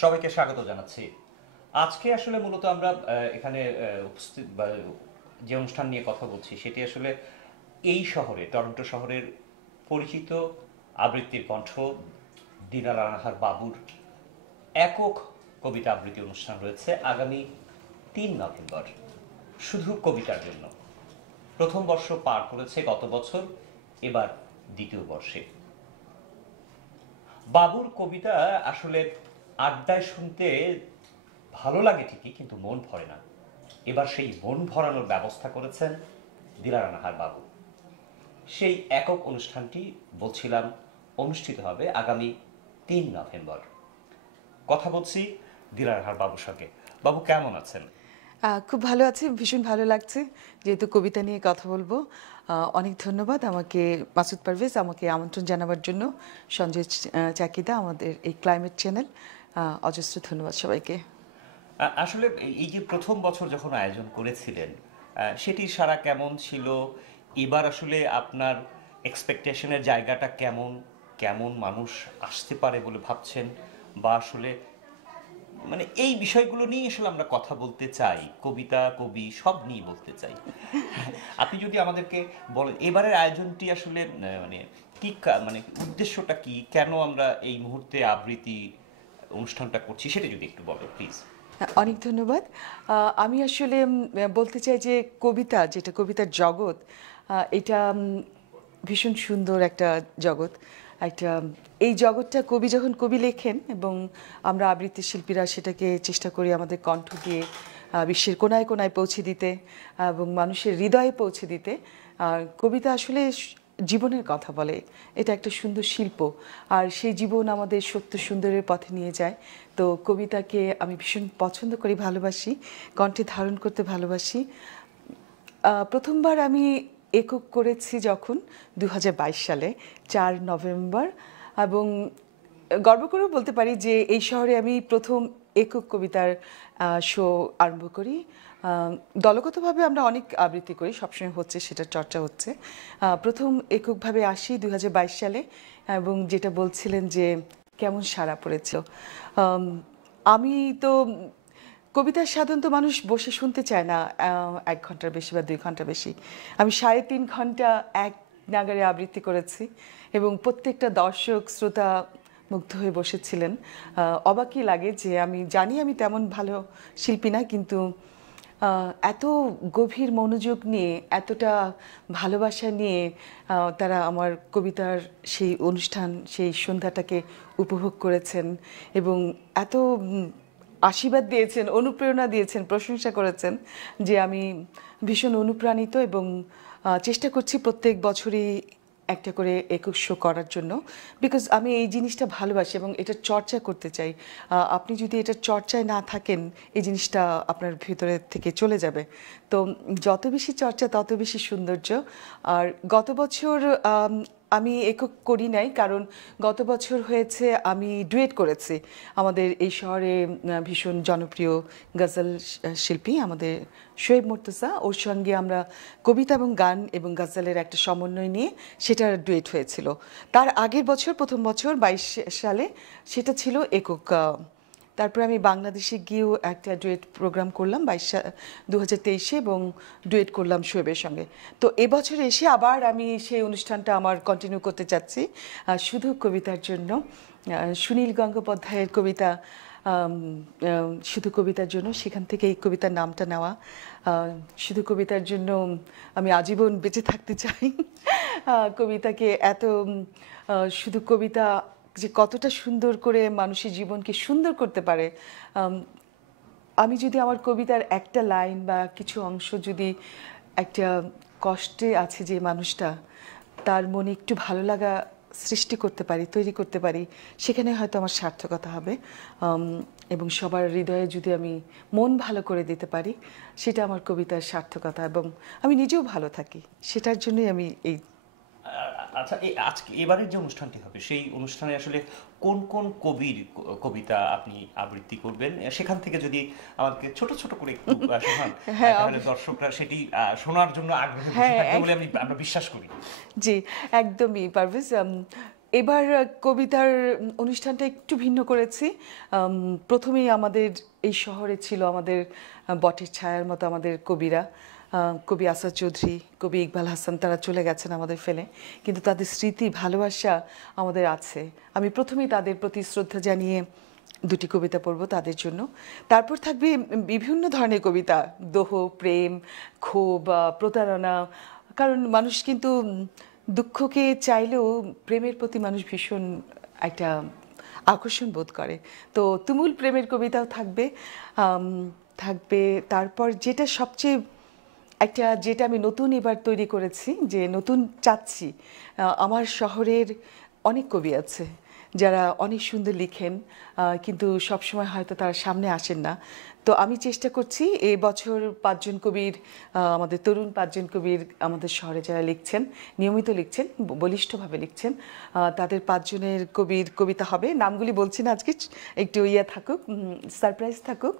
সবাইকে স্বাগত জানাচ্ছি। আজকে আসলে মূলত আমরা এখানে উপস্থিত বা যে অনুষ্ঠান নিয়ে কথা বলছি সেটি আসলে এই শহরে, টরন্টো শহরের পরিচিত আবৃত্তির কণ্ঠ দিনা রানাহার বাবুর একক কবিতা আবৃত্তি অনুষ্ঠান রয়েছে আগামী ৩ নভেম্বর, শুধু কবিতার জন্য। প্রথম বর্ষ পার করেছে গত বছর, এবার দ্বিতীয় বর্ষে। বাবুর কবিতা আসলে আড্ডায় শুনতে ভালো লাগে ঠিকই, কিন্তু মন ভরে না। এবার সেই মন ভরানোর ব্যবস্থা করেছেন দিনা রানাহার বাবু। সেই একক অনুষ্ঠানটি বলছিলাম অনুষ্ঠিত হবে আগামী ৩ নভেম্বর। কথা বলছি দিনা রানাহার বাবুর সঙ্গে। বাবু কেমন আছেন? খুব ভালো আছি, ভীষণ ভালো লাগছে যেহেতু কবিতা নিয়ে কথা বলবো। অনেক ধন্যবাদ আমাকে, মাসুদ পারভেজ, আমাকে আমন্ত্রণ জানাবার জন্য। সঞ্জয় চাকিদা, আমাদের এই ক্লাইমেট চ্যানেল, অজস্র ধন্যবাদ সবাইকে। আসলে এই যে প্রথম বছর যখন আয়োজন করেছিলেন, সেটির সাড়া কেমন ছিল? এবার আসলে আপনার এক্সপেকটেশনের জায়গাটা কেমন? কেমন মানুষ আসতে পারে বলে ভাবছেন? বা আসলে মানে এই বিষয়গুলো নিয়ে আসলে আমরা কথা বলতে চাই, কবিতা কবি সব নিয়ে বলতে চাই। আপনি যদি আমাদেরকে বলেন এবারের আয়োজনটি আসলে মানে কি মানে উদ্দেশ্যটা কি, কেন আমরা এই মুহূর্তে আবৃত্তি অনুষ্ঠানটা করছি, সেটা যদি একটু বলো প্লিজ। অনেক ধন্যবাদ। আমি আসলে বলতে চাই যে কবিতা, যেটা কবিতার জগৎ, এটা ভীষণ সুন্দর একটা জগৎ। একটা এই জগৎটা কবি যখন কবি লেখেন এবং আমরা আবৃত্তি শিল্পীরা সেটাকে চেষ্টা করি আমাদের কণ্ঠ দিয়ে বিশ্বের কোনায় কোনায় পৌঁছে দিতে এবং মানুষের হৃদয়ে পৌঁছে দিতে। কবিতা আসলে জীবনের কথা বলে, এটা একটা সুন্দর শিল্প, আর সেই জীবন আমাদের সত্য সুন্দরের পথে নিয়ে যায়। তো কবিতাকে আমি ভীষণ পছন্দ করি, ভালোবাসি, কণ্ঠে ধারণ করতে ভালোবাসি। প্রথমবার আমি একক করেছি যখন ২০২২ সালে ৪ নভেম্বর, এবং গর্ব করেও বলতে পারি যে এই শহরে আমি প্রথম একক কবিতার শো আরম্ভ করি। দলগতভাবে আমরা অনেক আবৃত্তি করি, সবসময় হচ্ছে, সেটা চর্চা হচ্ছে। প্রথম এককভাবে আসি ২০২২ সালে, এবং যেটা বলছিলেন যে কেমন সাড়া পড়েছিল। আমি তো কবিতা সাধারণত মানুষ বসে শুনতে চায় না ১ ঘন্টার বেশি বা ২ ঘন্টা বেশি। আমি ৩.৫ ঘন্টা এক নাগাড়ে আবৃত্তি করেছি এবং প্রত্যেকটা দর্শক শ্রোতা মুগ্ধ হয়ে বসেছিলেন। অবাকই লাগে যে আমি জানি আমি তেমন ভালো শিল্পী না, কিন্তু এত গভীর মনোযোগ নিয়ে, এতটা ভালোবাসা নিয়ে তারা আমার কবিতার সেই অনুষ্ঠান, সেই সন্ধ্যাটাকে উপভোগ করেছেন এবং এত আশীর্বাদ দিয়েছেন, অনুপ্রেরণা দিয়েছেন, প্রশংসা করেছেন যে আমি ভীষণ অনুপ্রাণিত এবং চেষ্টা করছি প্রত্যেক বছরই একটা করে একক শো করার জন্য, বিকজ আমি এই জিনিসটা ভালোবাসি এবং এটা চর্চা করতে চাই। আপনি যদি এটা চর্চায় না থাকেন, এই জিনিসটা আপনার ভিতরে থেকে চলে যাবে। তো যত বেশি চর্চা তত বেশি সৌন্দর্য। আর গত বছর আমি একক করি নাই, কারণ গত বছর হয়েছে আমি ডুয়েট করেছি আমাদের এই শহরে ভীষণ জনপ্রিয় গজল শিল্পী আমাদের শোয়েব মুর্তজা, ওর সঙ্গে আমরা কবিতা এবং গান এবং গজলের একটা সমন্বয় নিয়ে সেটার ডুয়েট হয়েছিল। তার আগের বছর, প্রথম বছর ২২ সালে, সেটা ছিল একক। তারপরে আমি বাংলাদেশে গিয়েও একটা ডুয়েট প্রোগ্রাম করলাম ২০২৩-এ, এবং ডুয়েট করলাম শোয়েবের সঙ্গে। তো এবছর এসে আবার আমি সেই অনুষ্ঠানটা আমার কন্টিনিউ করতে চাচ্ছি শুধু কবিতার জন্য। সুনীল গঙ্গোপাধ্যায়ের কবিতা, শুধু কবিতার জন্য, সেখান থেকে এই কবিতার নামটা নেওয়া। শুধু কবিতার জন্য আমি আজীবন বেঁচে থাকতে চাই। কবিতাকে এত, শুধু কবিতা যে কতটা সুন্দর করে মানুষের জীবনকে সুন্দর করতে পারে। আমি যদি আমার কবিতার একটা লাইন বা কিছু অংশ যদি একটা কষ্টে আছে যে মানুষটা, তার মনে একটু ভালো লাগা সৃষ্টি করতে পারি, তৈরি করতে পারি, সেখানে হয়তো আমার সার্থকতা হবে। এবং সবার হৃদয়ে যদি আমি মন ভালো করে দিতে পারি, সেটা আমার কবিতার সার্থকতা, এবং আমি নিজেও ভালো থাকি, সেটার জন্যই আমি এই। আচ্ছা, আজকে এবারের যে অনুষ্ঠানটি হবে সেই অনুষ্ঠানে আসলে কোন কোন কবির কবিতা আপনি আবৃত্তি করবেন, সেখান থেকে যদি আমাকে ছোট ছোট করে একটু শোনান, তাহলে দর্শকরা সেটি শোনার জন্য আগ্রহী বসে থাকবে বলে আমরা বিশ্বাস করি। জি, একদমই পারভেজ। এবার কবিতার অনুষ্ঠানটা একটু ভিন্ন করেছি। প্রথমেই আমাদের এই শহরে ছিল আমাদের বটের ছায়ার মতো আমাদের কবিরা, কবি আসাদ চৌধুরী, কবি ইকবাল হাসান, তারা চলে গেছেন আমাদের ফেলে, কিন্তু তাদের স্মৃতি ভালোবাসা আমাদের আছে। আমি প্রথমেই তাদের প্রতি শ্রদ্ধা জানিয়ে দুটি কবিতা পড়ব তাদের জন্য। তারপর থাকবে বিভিন্ন ধরনের কবিতা, দোহ, প্রেম, ক্ষোভ, প্রতারণা। কারণ মানুষ কিন্তু দুঃখকে চাইলেও প্রেমের প্রতি মানুষ ভীষণ একটা আকর্ষণ বোধ করে। তো তুমুল প্রেমের কবিতাও থাকবে। আম, থাকবে তারপর যেটা সবচেয়ে যেটা আমি নতুন এবার তৈরি করেছি, যে নতুন চাচ্ছি, আমার শহরের অনেক কবি আছে যারা অনেক সুন্দর লিখেন, কিন্তু সবসময় হয়তো তারা সামনে আসেন না। তো আমি চেষ্টা করছি এই বছর পাঁচজন কবির, আমাদের তরুণ পাঁচজন কবির আমাদের শহরে যারা লিখছেন, নিয়মিত লিখছেন, বলিষ্ঠভাবে লিখছেন, তাদের পাঁচজনের কবির কবিতা হবে। নামগুলি বলছি না আজকে, একটু থাকুক, সারপ্রাইজ থাকুক।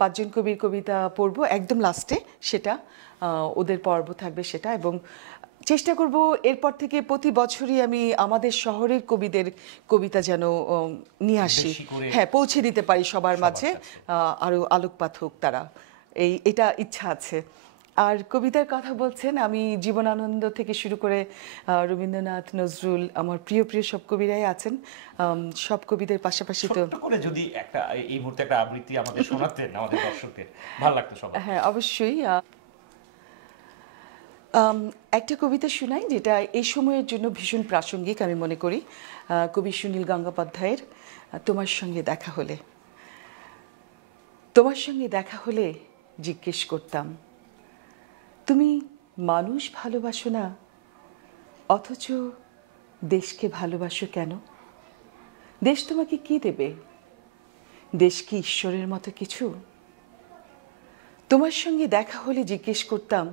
পাঁচজন কবির কবিতা পড়ব একদম লাস্টে, সেটা ওদের পর্ব থাকবে সেটা। এবং চেষ্টা করব এরপর থেকে প্রতি বছরই আমি আমাদের শহরের কবিদের কবিতা যেন নিয়ে আসি, বেশি করে হ্যাঁ, পৌঁছে দিতে পারি সবার মাঝে, কাছে। আরও আলোকপাত হোক তারা, এটা ইচ্ছা আছে। আর কবিতার কথা বলছেন, আমি জীবনানন্দ থেকে শুরু করে রবীন্দ্রনাথ, নজরুল, আমার প্রিয় প্রিয় সব কবিরাই আছেন। সব কবিদের পাশাপাশি তো ছোট্ট করে যদি একটা এই মুহূর্তে একটা আবৃত্তি আমাদের শোনাতেন আমাদের দর্শকদের, ভালো লাগতো সবার। হ্যাঁ, অবশ্যই। একটা কবিতা শোনাই যেটা এই সময়ের জন্য ভীষণ প্রাসঙ্গিক আমি মনে করি। কবি সুনীল গঙ্গোপাধ্যায়ের তোমার সঙ্গে দেখা হলে। তোমার সঙ্গে দেখা হলে জিজ্ঞেস করতাম, তুমি মানুষ ভালোবাসো না, অথচ দেশকে ভালোবাসো কেন? দেশ তোমাকে কি দেবে? দেশ কি ঈশ্বরের মতো কিছু? তোমার সঙ্গে দেখা হলে জিজ্ঞেস করতাম,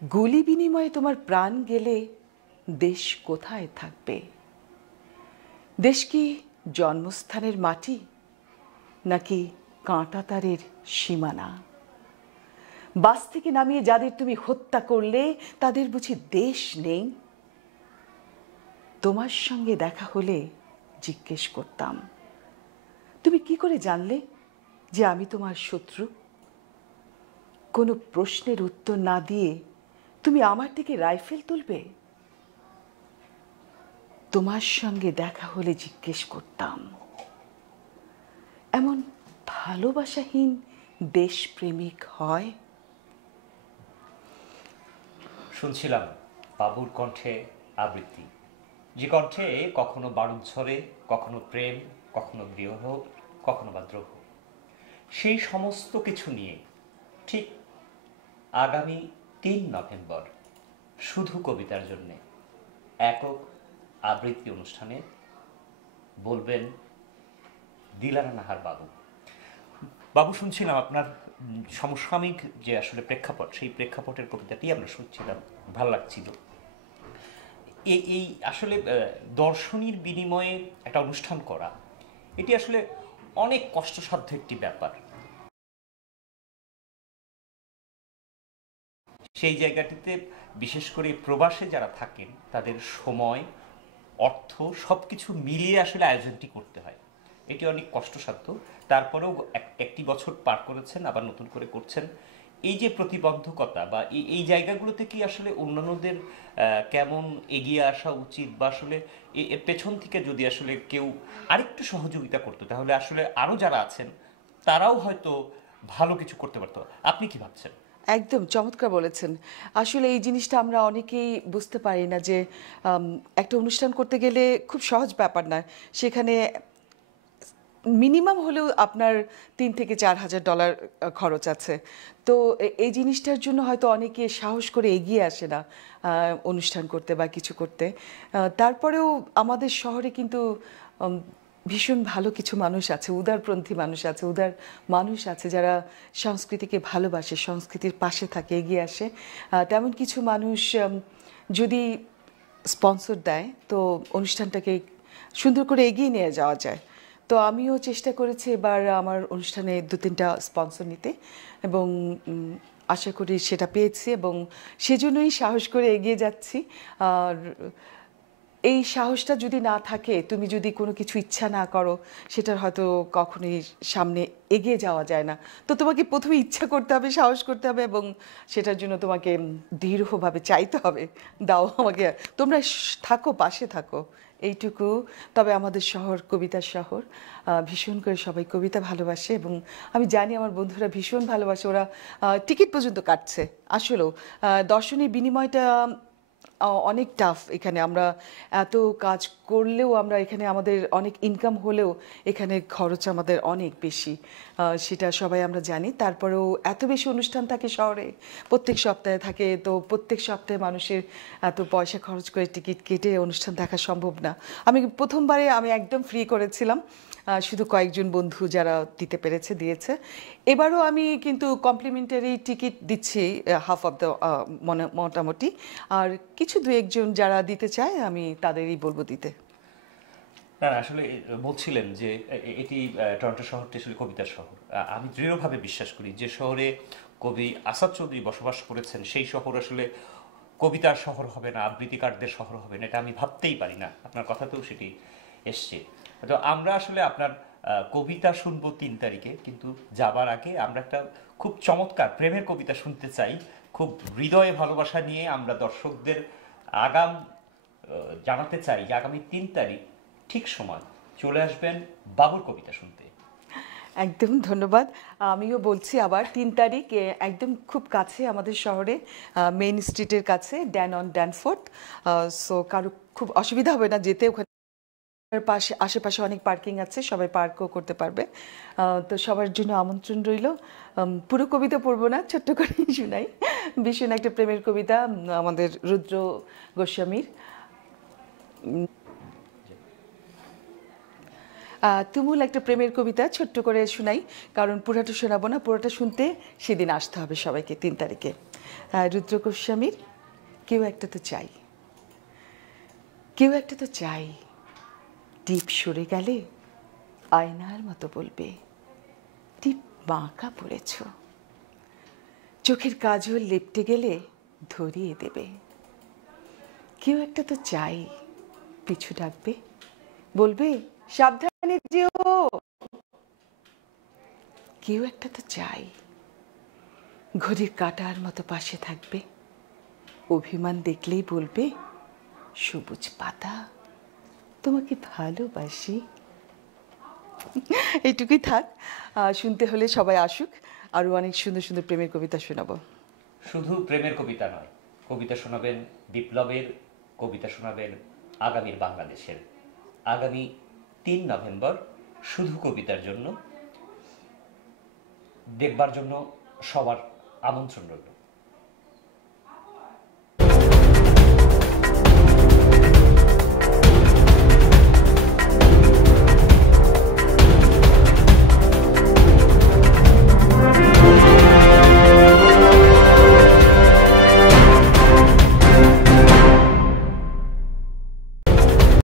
গুলি বিনিময়ে তোমার প্রাণ গেলে দেশ কোথায় থাকবে? দেশ কি জন্মস্থানের মাটি, নাকি কাঁটাতারের সীমানা? বাস থেকে নামিয়ে যাদের তুমি হত্যা করলে তাদের বুঝি দেশ নেই? তোমার সঙ্গে দেখা হলে জিজ্ঞেস করতাম, তুমি কি করে জানলে যে আমি তোমার শত্রু? কোনো প্রশ্নের উত্তর না দিয়ে তুমি আমার দিকে রাইফেল তুলবে? তোমার সঙ্গে দেখা হলে জিজ্ঞেস করতাম, এমন ভালোবাসাহীন দেশপ্রেমিক হয়? শুনছিলাম বাবুর কণ্ঠে আবৃত্তি, যে কণ্ঠে কখনো বারুদ ঝরে, কখনো প্রেম, কখনো বিরহ, কখনো বা দ্রোহ। সেই সমস্ত কিছু নিয়ে ঠিক আগামী 3 নভেম্বর শুধু কবিতার জন্যে একক আবৃত্তি অনুষ্ঠানে বলবেন দিলারা নাহার বাবু। বাবু, শুনছিলাম আপনার সমসাময়িক যে আসলে প্রেক্ষাপট, সেই প্রেক্ষাপটের কবিতাটি আমরা শুনছিলাম, ভালো লাগছিল। এই এই আসলে দর্শনীর বিনিময়ে একটা অনুষ্ঠান করা, এটি আসলে অনেক কষ্টসাধ্য একটি ব্যাপার। সেই জায়গাটিতে বিশেষ করে প্রবাসে যারা থাকেন তাদের সময়, অর্থ সব কিছু মিলিয়ে আসলে আয়োজনটি করতে হয়। এটি অনেক কষ্টসাধ্য। তারপরেও একটি বছর পার করেছেন, আবার নতুন করে করছেন। এই যে প্রতিবন্ধকতা বা এই জায়গাগুলোতে কি আসলে অন্যান্যদের কেমন এগিয়ে আসা উচিত, বা আসলে এর পেছন থেকে যদি আসলে কেউ আরেকটু সহযোগিতা করতো, তাহলে আসলে আরও যারা আছেন তারাও হয়তো ভালো কিছু করতে পারতো। আপনি কি ভাবছেন? একদম চমৎকার বলেছেন। আসলে এই জিনিসটা আমরা অনেকেই বুঝতে পারি না যে একটা অনুষ্ঠান করতে গেলে খুব সহজ ব্যাপার না। সেখানে মিনিমাম হলেও আপনার $3,000 থেকে $4,000 খরচ আছে। তো এই জিনিসটার জন্য হয়তো অনেকে সাহস করে এগিয়ে আসে না অনুষ্ঠান করতে বা কিছু করতে। তারপরেও আমাদের শহরে কিন্তু ভীষণ ভালো কিছু মানুষ আছে, উদারপন্থী মানুষ আছে, উদার মানুষ আছে যারা সংস্কৃতিকে ভালোবাসে, সংস্কৃতির পাশে থাকে, এগিয়ে আসে। তেমন কিছু মানুষ যদি স্পন্সর দেয় তো অনুষ্ঠানটাকে সুন্দর করে এগিয়ে নিয়ে যাওয়া যায়। তো আমিও চেষ্টা করেছি এবার আমার অনুষ্ঠানে 2-3টা স্পন্সর নিতে, এবং আশা করি সেটা পেয়েছি, এবং সেজন্যই সাহস করে এগিয়ে যাচ্ছি। আর এই সাহসটা যদি না থাকে, তুমি যদি কোনো কিছু ইচ্ছা না করো, সেটার হয়তো কখনোই সামনে এগিয়ে যাওয়া যায় না। তো তোমাকে প্রথমে ইচ্ছা করতে হবে, সাহস করতে হবে, এবং সেটার জন্য তোমাকে দৃঢ়ভাবে চাইতে হবে, দাও আমাকে, তোমরা থাকো, পাশে থাকো, এইটুকু। তবে আমাদের শহর কবিতার শহর, ভীষণ করে সবাই কবিতা ভালোবাসে, এবং আমি জানি আমার বন্ধুরা ভীষণ ভালোবাসে, ওরা টিকিট পর্যন্ত কাটছে। আসলেও দর্শনের বিনিময়টা অনেক টাফ এখানে। আমরা এত কাজ করলেও, আমরা এখানে আমাদের অনেক ইনকাম হলেও এখানে খরচ আমাদের অনেক বেশি, সেটা সবাই আমরা জানি। তারপরেও এত বেশি অনুষ্ঠান থাকে শহরে, প্রত্যেক সপ্তাহে থাকে, তো প্রত্যেক সপ্তাহে মানুষের এত পয়সা খরচ করে টিকিট কেটে অনুষ্ঠান দেখা সম্ভব না। আমি প্রথমবারে আমি একদম ফ্রি করেছিলাম, শুধু কয়েকজন বন্ধু যারা দিতে পেরেছে দিয়েছে। এবারও আমি কিন্তু কমপ্লিমেন্টারি টিকিট দিচ্ছি, হাফ অফ দ্য মোটামুটি। আর কিছু দু একজন যারা দিতে চায় আমি তাদেরই বলবো দিতে। না না, আসলে বলছিলেন যে এটি টরন্টো শহরটি আসলে কবিতার শহর। আমি দৃঢ়ভাবে বিশ্বাস করি যে শহরে কবি আসাদ চৌধুরী বসবাস করেছেন সেই শহর আসলে কবিতার শহর হবে না, আবৃত্তিকারদের শহর হবে না, এটা আমি ভাবতেই পারি না। আপনার কথাতেও সেটি এসছে। তো আমরা আসলে আপনার কবিতা শুনবো 3 তারিখে, কিন্তু যাবার আগে আমরা একটা খুব চমৎকার প্রেমের কবিতা শুনতে চাই। খুব হৃদয়ে ভালোবাসা নিয়ে আমরা দর্শকদের আগাম জানাতে চাই যে আগামী 3 তারিখ ঠিক সময় চলে আসবেন বাবুর কবিতা শুনতে। একদম ধন্যবাদ। আমিও বলছি আবার 3 তারিখ, একদম খুব কাছে আমাদের শহরে, মেইন স্ট্রিটের কাছে, ড্যান অন ড্যানফোর্থ। সো কারো খুব অসুবিধা হবে না যেতে, ওখানে পাশে আশেপাশে অনেক পার্কিং আছে, সবাই পার্কও করতে পারবে। তো সবার জন্য আমন্ত্রণ রইল। পুরো কবিতা পড়বো না, ছোট্ট করে শোনাই। ভীষণ একটা প্রেমের কবিতা, আমাদের রুদ্র গোস্বামীর। তুমুল একটা প্রেমের কবিতা ছোট্ট করে শোনাই, কারণ পুরোটা শোনাবো না, পুরোটা শুনতে সেদিন আসতে হবে সবাইকে 3 তারিখে। রুদ্র গোস্বামীর কেউ একটা তো চাই, কেউ একটা তো চাই, টিপ সরে গেলে আয়নার মতো বলবে টিপ বাঁকা পড়েছ, চোখের কাজল লেপটে গেলে ধরিয়ে দেবে। কেউ একটা তো চাই, পিছু ডাকবে, বলবে সাবধানে যেও। কেউ একটা তো চাই, ঘড়ির কাঁটার মতো পাশে থাকবে, অভিমান দেখলেই বলবে সবুজ পাতা তোমাকে ভালোবাসি। এইটুকুই থাক। শুনতে হলে সবাই আসুক, আরও অনেক সুন্দর সুন্দর প্রেমের কবিতা শোনাবো। শুধু প্রেমের কবিতা নয়, কবিতা শোনাবেন বিপ্লবের, কবিতা শোনাবেন আগামীর বাংলাদেশের। আগামী 3 নভেম্বর শুধু কবিতার জন্য দেখবার জন্য সবার আমন্ত্রণ রইল।